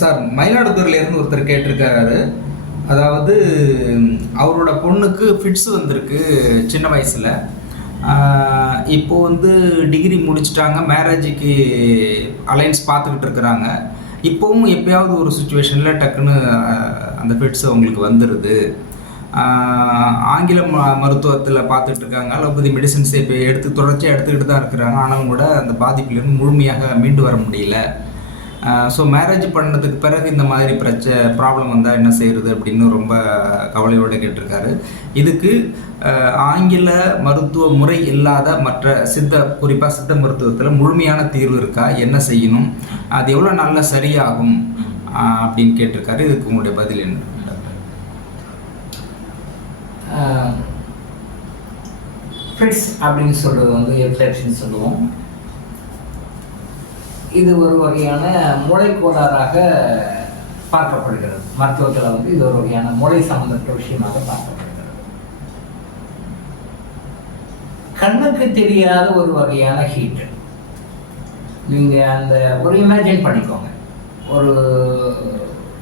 Sir மயிலாடுதுறையிலேருந்து ஒருத்தர் கேட்டிருக்காரு அதாவது அவரோட பொண்ணுக்கு ஃபிட்ஸ் வந்திருக்கு சின்ன வயசில். இப்போ வந்து டிகிரி முடிச்சிட்டாங்க மேரேஜுக்கு அலைன்ஸ் பார்த்துக்கிட்டு இருக்கிறாங்க. இப்போவும் எப்பயாவது ஒரு சுச்சுவேஷனில் டக்குன்னு அந்த ஃபிட்ஸ் அவங்களுக்கு வந்துடுது ஆங்கில ம மருத்துவத்தில் பார்த்துட்டு இருக்காங்க அலோபதி மெடிசின்ஸ் இப்போ எடுத்து தொடர்ச்சியாக எடுத்துக்கிட்டு தான் இருக்கிறாங்க. ஆனாலும் கூட அந்த பாதிப்புலேருந்து முழுமையாக மீண்டு வர முடியல. ஸோ மேரேஜ் பண்ணதுக்கு பிறகு இந்த மாதிரி பிரச்சனை ப்ராப்ளம் வந்தால் என்ன செய்கிறது அப்படின்னு ரொம்ப கவலையோடு கேட்டிருக்காரு. இதுக்கு ஆங்கில மருத்துவ முறை இல்லாத மற்ற சித்த குறிப்பாக சித்த மருத்துவத்தில் முழுமையான தீர்வு இருக்கா? என்ன செய்யணும்? அது எவ்வளோ நாளில் சரியாகும்? அப்படின்னு கேட்டிருக்காரு. இதுக்கு உங்களுடைய பதில் என்ன? ஃபிட்ஸ் அப்படின்னு சொல்கிறது வந்து எப்லெப்சின்னு சொல்லுவோம். இது ஒரு வகையான மூளைக்கோளாறாக பார்க்கப்படுகிறது. மருத்துவத்தில் வந்து இது ஒரு வகையான மூளை சம்பந்தப்பட்ட விஷயமாக பார்க்கப்படுகிறது. கண்ணுக்கு தெரியாத ஒரு வகையான ஹீட்டு நீங்கள் அந்த ஒரு இமேஜின் பண்ணிக்கோங்க. ஒரு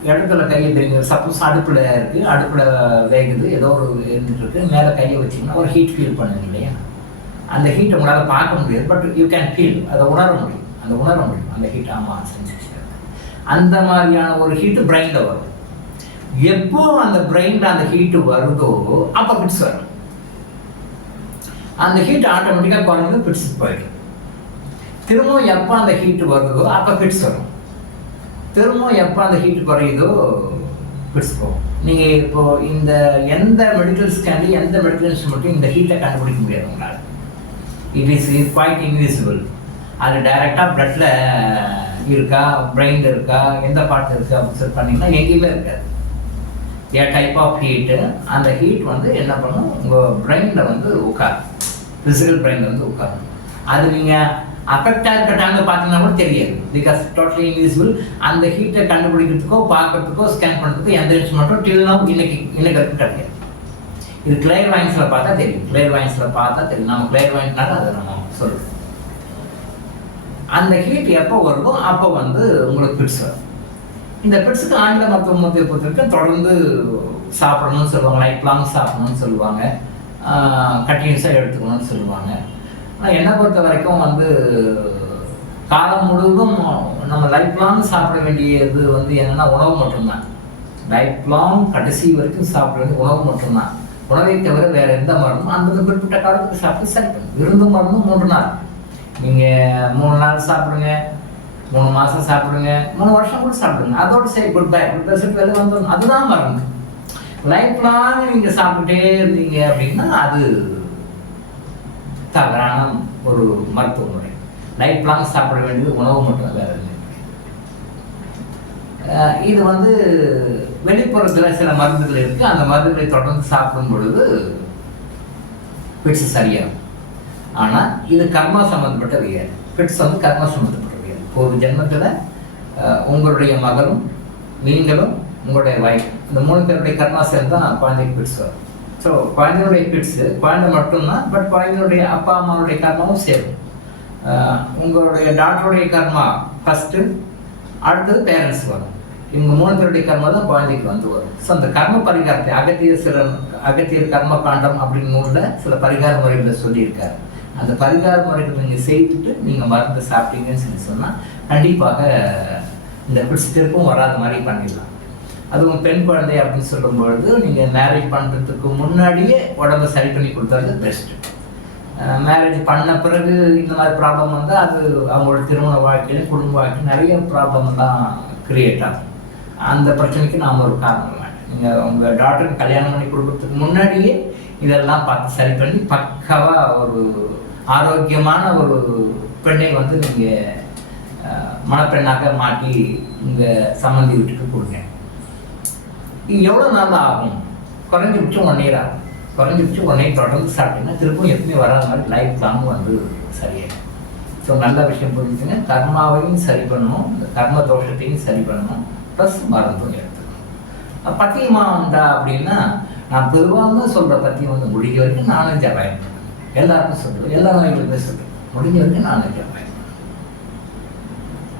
இடத்துல கையை தெரியுங்க சப்போஸ் அடுப்பில் இருக்குது அடுப்பில் வேகுது ஏதோ ஒரு இருந்துட்டு மேலே கையை வச்சிங்கன்னா ஒரு ஹீட் ஃபீல் பண்ணுங்க இல்லையா? அந்த ஹீட்டை உங்களால் பார்க்க முடியாது பட் யூ கேன் ஃபீல் அதை உணர முடியும். அந்த உணர முடியும் அந்த ஹீட் ஆமாம் சென்சேஷன் அந்த மாதிரியான ஒரு ஹீட்டு பிரெயினில் வரும். எப்போ அந்த பிரெயினில் அந்த ஹீட்டு வருதோ அப்போ ஃபிட்ஸ் வரும் அந்த ஹீட் ஆட்டோமேட்டிக்காக குறைஞ்சது பிட்ஸுக்கு போயிடும். திரும்பவும் எப்போ அந்த ஹீட் வருதோ அப்போ ஃபிட்ஸ் வரும் திரும்பவும் எப்போ அந்த ஹீட் குறையுதோ பிட்ஸ் போகும். நீங்கள் இப்போ இந்த எந்த மெடிக்கல் ஸ்கேன்லையும் எந்த மெடிக்கல் மட்டும் இந்த ஹீட்டை கண்டுபிடிக்க முடியாது உங்களால். It is is quite invisible அது டைரெக்டாக பிளட்டில் இருக்கா பிரெயினில் இருக்கா எந்த பார்ட் இருக்கா அப்படின்னு சொல்லி பண்ணீங்கன்னா எங்கேயுமே இருக்காது. ஏ டைப் ஆஃப் ஹீட்டு அந்த ஹீட் வந்து என்ன பண்ணும்? உங்கள் பிரெயினில் வந்து உட்காரும். ஃபிசிக்கல் பிரெயினில் வந்து உட்காரும். அது நீங்கள் அஃபெக்டாக இருக்க டைமில் பார்த்தீங்கன்னா கூட தெரியாது. பிகாஸ் டோட்டலி இன்விசிபிள் அந்த ஹீட்டை கண்டுபிடிக்கிறதுக்கோ பார்க்கறதுக்கோ ஸ்கேன் பண்ணுறதுக்கோ எந்த இன்ஸ்ட்ருமெண்ட்டும் டில்னா இன்னைக்கு இன்னைக்கு கிடையாது. இது கிளியர் வாயின்ஸில் பார்த்தா தெரியும். கிளியர் வாயின்ஸில் பார்த்தா தெரியும். நம்ம கிளியர் வாயின்ஸ்னால அதை நம்ம சொல்லுவோம் அந்த ஹீட் எப்போ வருதோ அப்போ வந்து உங்களுக்கு பிட்ஸ் வரும். இந்த பிட்ஸுக்கு ஆங்கில மருத்துவ மருத்துவ பொறுத்தவரைக்கும் தொடர்ந்து சாப்பிடணும்னு சொல்லுவாங்க. லைஃப் லாங் சாப்பிடணும்னு சொல்லுவாங்க. கண்டினியூஸாக எடுத்துக்கணும்னு சொல்லுவாங்க. ஆனால் என்னை பொறுத்த வரைக்கும் வந்து காலம் முழுவதும் நம்ம லைஃப் லாங் சாப்பிட வேண்டியது வந்து என்னென்னா உணவு மட்டும்தான். லைஃப் லாங் கடைசி வரைக்கும் சாப்பிட வேண்டிய உணவு மட்டும்தான். உணவை தவிர வேறு எந்த மருந்தும் அந்த குறிப்பிட்ட காலத்துக்கு சாப்பிட்டு சரி பண்ணும் விருந்து மருந்தும் மூன்று நாள். நீங்கள் மூணு நாள் சாப்பிடுங்க மூணு மாதம் சாப்பிடுங்க மூணு வருஷம் கூட சாப்பிடுங்க. அதோட சரி குட் பை குட் பை வெளில வந்துடணும். அதுதான் மருந்து. லைஃப் லாங் நீங்கள் சாப்பிட்டுட்டே இருந்தீங்க அப்படின்னா அது தவறான ஒரு மருத்துவ முறை. லைஃப் லாங் சாப்பிட வேண்டியது உணவு மட்டும் வேறு இல்லை. இது வந்து வெளிப்புறத்தில் சில மருந்துகள் இருக்குது அந்த மருந்துகளை தொடர்ந்து சாப்பிடும் பொழுது பிடிச்சு சரியாகும். ஆனால் இது கர்மா சம்மந்தப்பட்ட வியாதி பிட்ஸ் வந்து கர்மா சம்மந்தப்பட்ட வியாதி ஒரு ஜென்மத்தில் உங்களுடைய மகளும் நீங்களும் உங்களுடைய வைஃப் இந்த மூணு பேருடைய கர்மா சேர்ந்து தான் குழந்தைக்கு பிட்ஸ் வரும். ஸோ குழந்தையுடைய பிட்ஸு குழந்தை மட்டும்தான் பட் குழந்தையுடைய அப்பா அம்மாவுடைய கர்மாவும் சேரும். உங்களுடைய டாக்டருடைய கர்மா ஃபஸ்ட்டு அடுத்தது பேரண்ட்ஸ் வரும். இவங்க மூணு பேருடைய கர்மா தான் குழந்தைக்கு வந்து வரும். ஸோ அந்த கர்ம பரிகாரத்தை அகத்திய சில அகத்தியர் கர்ம காண்டம் அப்படின்னு நூலில் சில பரிகார முறைகளை சொல்லியிருக்காரு. அந்த பரிகார முறைகள் நீங்கள் செய்துட்டு நீங்கள் மருந்து சாப்பிட்டீங்கன்னு சொல்லி சொன்னால் கண்டிப்பாக இந்த பிடிச்சி திருப்பும் வராத மாதிரி பண்ணிடலாம். அதுவும் பெண் குழந்தை அப்படின்னு சொல்லும் பொழுது நீங்கள் மேரேஜ் பண்ணுறதுக்கு முன்னாடியே உடம்ப சரி பண்ணி கொடுத்தது பெஸ்ட்டு மேரேஜ் பண்ண பிறகு இந்த மாதிரி ப்ராப்ளம் வந்தால் அது அவங்களோட திருமண வாழ்க்கையில குடும்ப வாழ்க்கையில் நிறைய ப்ராப்ளம் தான் கிரியேட் ஆகும். அந்த பிரச்சனைக்கு நாம் ஒரு காரணம் நீங்கள் உங்கள் டாக்டருக்கு கல்யாணம் பண்ணி கொடுக்கறதுக்கு முன்னாடியே இதெல்லாம் பார்த்து சரி பண்ணி பக்காவாக ஒரு ஆரோக்கியமான ஒரு பெண்ணை வந்து நீங்கள் மணப்பெண்ணாக மாட்டி உங்கள் சம்மந்தி வீட்டுக்கு கொடுங்க. இது எவ்வளோ நாள் ஆகும்? குறைஞ்சபட்சம் ஒன் இயர் ஆகும். குறைஞ்சபட்சம் ஒன் இயர் தொடர்ந்து சாப்பிட்டீங்கன்னா திருப்பும் எப்பவுமே வராத மாதிரி லைஃப் லாங் வந்து சரியாகும் ஸோ நல்ல விஷயம் புரிஞ்சுங்க கர்மாவையும் சரி பண்ணணும். இந்த கர்ம தோஷத்தையும் சரி பண்ணணும். ப்ளஸ் மருந்தும் எடுத்துக்கணும். பத்தியமாக வந்தா அப்படின்னா நான் பெருவாங்க சொல்கிற பத்தியம் வந்து முடிக்க வரைக்கும் நானும் ஜபாயம் எல்லாருக்கும் சொல்லுவேன் எல்லா நோய்களுக்குமே பேசுறது முடிஞ்ச வரைக்கும் நானும் ஜபாயம்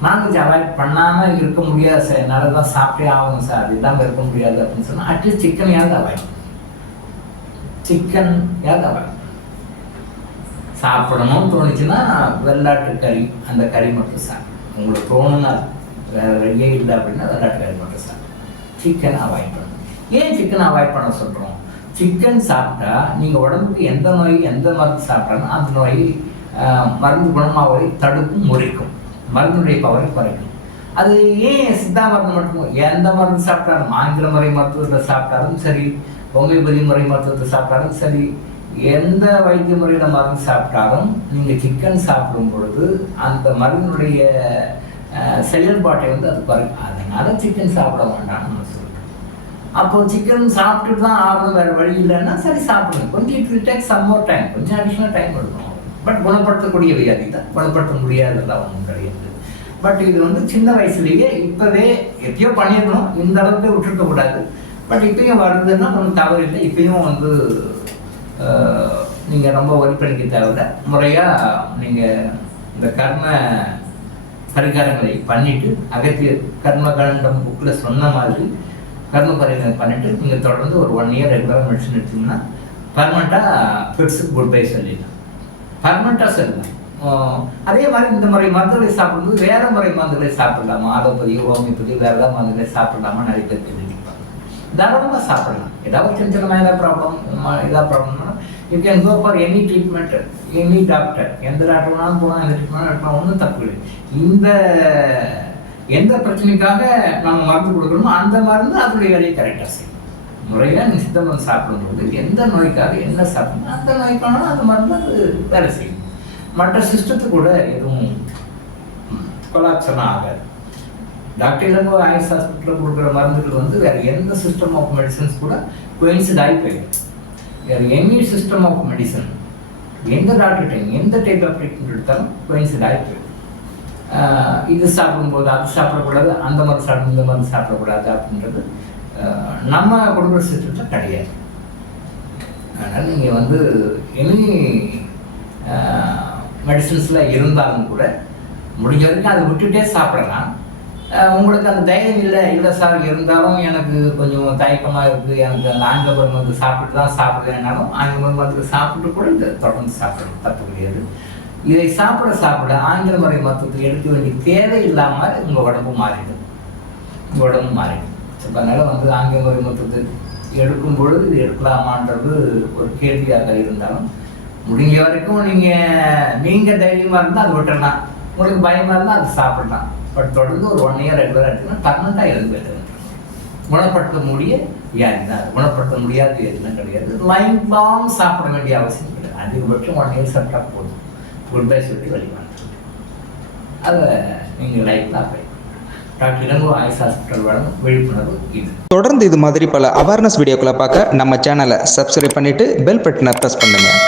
நான்வெஜ் அவாய்ட் பண்ணாமல் இருக்க முடியாது சார். என்னால் தான் சாப்பிட்டே ஆகணும் சார். அது இல்லாமல் இருக்க முடியாது அப்படின்னு சொன்னால் அட்லீஸ்ட் சிக்கனையாவது அவாய்ட் சிக்கன் யாவது அவாய்ட் சாப்பிடணும்னு தோணுச்சுன்னா வெள்ளாட்டு கறி அந்த கறி மட்டும் சார். உங்களுக்கு தோணுனா வேற வழியே இல்லை அப்படின்னா வெள்ளாட்டு கறி மட்டும் சார். சிக்கன் அவாய்ட் பண்ணணும் ஏன் சிக்கன் அவாய்ட் பண்ண சொல்கிறோம் சிக்கன் சாப்பிட்டா நீங்கள் உடம்புக்கு எந்த நோய் எந்த மருந்து சாப்பிட்டாலும் அந்த நோய் மருந்து குணமாவதை தடுக்கும் முறிக்கும். மருந்துடைய பவரை குறைக்கும். அது ஏன் சித்தா மருந்து மட்டும் எந்த மருந்து சாப்பிட்டாலும் ஆங்கில முறை மருத்துவத்தை சாப்பிட்டாலும் சரி ஹோமியோபதி முறை மருத்துவத்தை சாப்பிட்டாலும் சரி எந்த வைத்திய முறையில் மருந்து சாப்பிட்டாலும் நீங்கள் சிக்கன் சாப்பிடும் பொழுது அந்த மருந்தினுடைய செயல்பாட்டை வந்து அது குறைக்கும். அதனால சிக்கன் சாப்பிட வேண்டாம்னு நம்ம சொல்கிறோம் அப்போ சிக்கன் சாப்பிட்டுட்டு தான் ஆகணும் வேறு வழி இல்லைன்னா சரி சாப்பிடுங்க. கொஞ்சம் it will take some more time கொஞ்சம் அடிஷ்னல் டைம் கொடுக்கணும். பட் குணப்படுத்தக்கூடிய வியாதி தான் குணப்படுத்த முடியாததெல்லாம் ஒன்றும் கிடையாது. பட் இது வந்து சின்ன வயசுலேயே இப்போவே எப்பயோ பண்ணிடணும் இந்த அளவுக்கு விட்டுருக்க கூடாது. பட் இப்பயும் வருதுன்னா ஒன்றும் தவறு இல்லை. இப்பயும் வந்து நீங்கள் ரொம்ப ஒரி பண்ணிக்க தேவையில்ல. முறையாக நீங்கள் இந்த கர்ம பரிகாரங்களை பண்ணிட்டு அகத்திய கர்ம கண்டம் புக்கில் சொன்ன மாதிரி கர்ம பரிகாரம் பண்ணிட்டு நீங்கள் தொடர்ந்து ஒரு ஒன் இயர் ரெகுலராக மெடிசன் எடுத்தீங்கன்னா பர்மனெண்ட்டாக ஃபிட்ஸுக்கு குட் பை சொல்லிடலாம். பர்மனெண்ட்டாக சொல்லுங்கள் அதே மாதிரி இந்த முறை மருந்துகளை சாப்பிடும்போது வேறு முறை மருந்துகளை சாப்பிடலாமா? ஆலோபதி ஹோமியோபதி வேறு ஏதாவது மருந்துகளை சாப்பிடலாமா? நிறைய பேர் தெரிஞ்சுப்பாங்க தாராளமாக சாப்பிடலாம். ஏதாவது சின்ன சின்ன மாதிரி ப்ராப்ளம் இதாக ப்ராப்ளம்னா you can go for any treatment any doctor எந்த டாக்டர் வேணாலும் போகலாம் எந்த ட்ரீட்மெண்ட் எடுக்கலாம் ஒன்றும் தப்பு இல்லை இந்த எந்த பிரச்சனைக்காக நம்ம மருந்து கொடுக்கணுமோ அந்த மருந்து அதனுடைய வேலையை கரெக்டாக செய்யும். முறையாக நீ சித்த மருந்து சாப்பிடும்போது எந்த நோய்க்காக என்ன சாப்பிடணும் அந்த நோய்க்கான அந்த மருந்து அது வேலை செய்யும். மற்ற சிஸ்டத்துக்கு கூட எதுவும் கொலாப்சனம் ஆகாது டாக்டர் இளங்கோ ஆயுஷ் ஹாஸ்பிட்டலில் கொடுக்குற மருந்துகள் வந்து வேறு எந்த சிஸ்டம் ஆஃப் மெடிசன்ஸ் கூட குயின்சிட் ஆகி போயிடும். வேறு எனி சிஸ்டம் ஆஃப் மெடிசன் எந்த டாக்டர்கிட்ட எந்த டைப் ஆஃப் ட்ரீட்மெண்ட் எடுத்தாலும் குயின்சிட் ஆகி போயிடும். இது சாப்பிடும்போது அது சாப்பிடக்கூடாது அந்த மருந்து சாப்பிடும் இந்த மருந்து சாப்பிடக்கூடாது அப்படின்றது நம்ம குடும்ப சிஸ்டத்தில் கிடையாது. அதனால் நீங்கள் வந்து எனி மெடிசன்ஸில் இருந்தாலும் கூட முடிஞ்ச வரைக்கும் அதை விட்டுட்டே சாப்பிடலாம். உங்களுக்கு அந்த தைரியம் இல்லை இல்லை சார் இருந்தாலும் எனக்கு கொஞ்சம் தயக்கமாக இருக்குது எனக்கு அந்த ஆங்கில மருந்து சாப்பிட்டு தான் சாப்பிடுறேன்னாலும் ஆங்கில மருந்து சாப்பிட்டு கூட இந்த தொடர்ந்து சாப்பிடணும் தப்பு கிடையாது. இதை சாப்பிட சாப்பிட ஆங்கில முறை மருத்துவத்தில் எடுக்க வேண்டிய தேவை இல்லாமல் உங்கள் உடம்பு மாறிடும். உங்கள் உடம்பு மாறிடும். இப்போ அதனால் வந்து ஆங்கில முறை மருத்துவத்தை எடுக்கும் பொழுது இது எடுக்கலாமான்றது ஒரு கேள்வியாக இருந்தாலும் முடிஞ்ச வரைக்கும் நீங்கள் நீங்கள் தைரியமாக இருந்தால் அது விட்டுடலாம் உங்களுக்கு பயமாக இருந்தால் அது சாப்பிடலாம். பட் தொடர்ந்து ஒரு ஒன் இயர் ரெகுலராக எடுத்துக்கணும் பர்மனெண்ட்டாக எழுந்து போயிட்டு குணப்படுத்த முடிய வியாதி தான்? குணப்படுத்த முடியாத எதுவும் கிடையாது. லைஃப் லாங் சாப்பிட வேண்டிய அவசியம் கிடையாது. அதிகபட்சம் ஒன் இயர் சாப்பிட்டா போதும். குட் பை சொல்லி வழிபாடு. அதை நீங்கள் லைஃப்பில் apply doctor Elango Ayush hospital வழங்கும் விழிப்புணர்வு இது. தொடர்ந்து இது மாதிரி பல அவேர்னஸ் வீடியோக்களை பார்க்க நம்ம சேனலை சப்ஸ்கிரைப் பண்ணிவிட்டு பெல் பட்டனை ப்ரெஸ் பண்ணுங்கள்